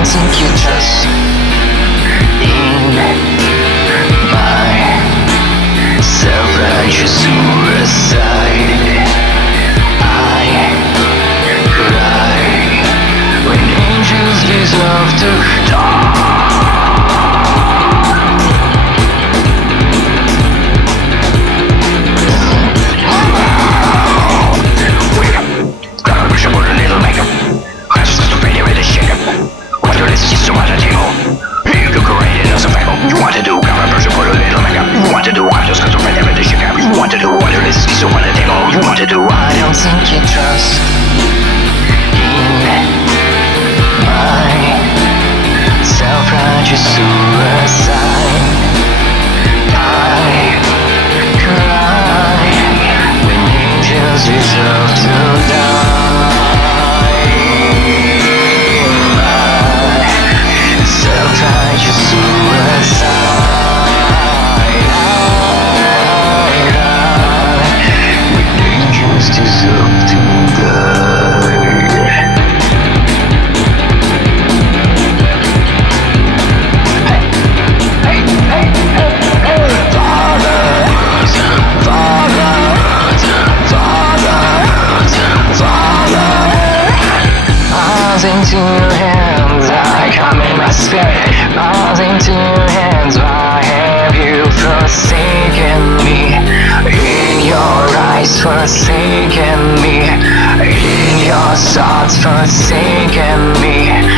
don't think you trust in my self-righteous suicide. I cry when angels deserve to die. I don't think you trust in my self-righteous suicide. I cry when angels deserve to die. My self-righteous suicide. Deserve to die. Hey, Father, Falls into your hands, I come in my spirit. Falls into your hands, why have you forsaken me? In your eyes, forsaken me. In your thoughts, forsaken me.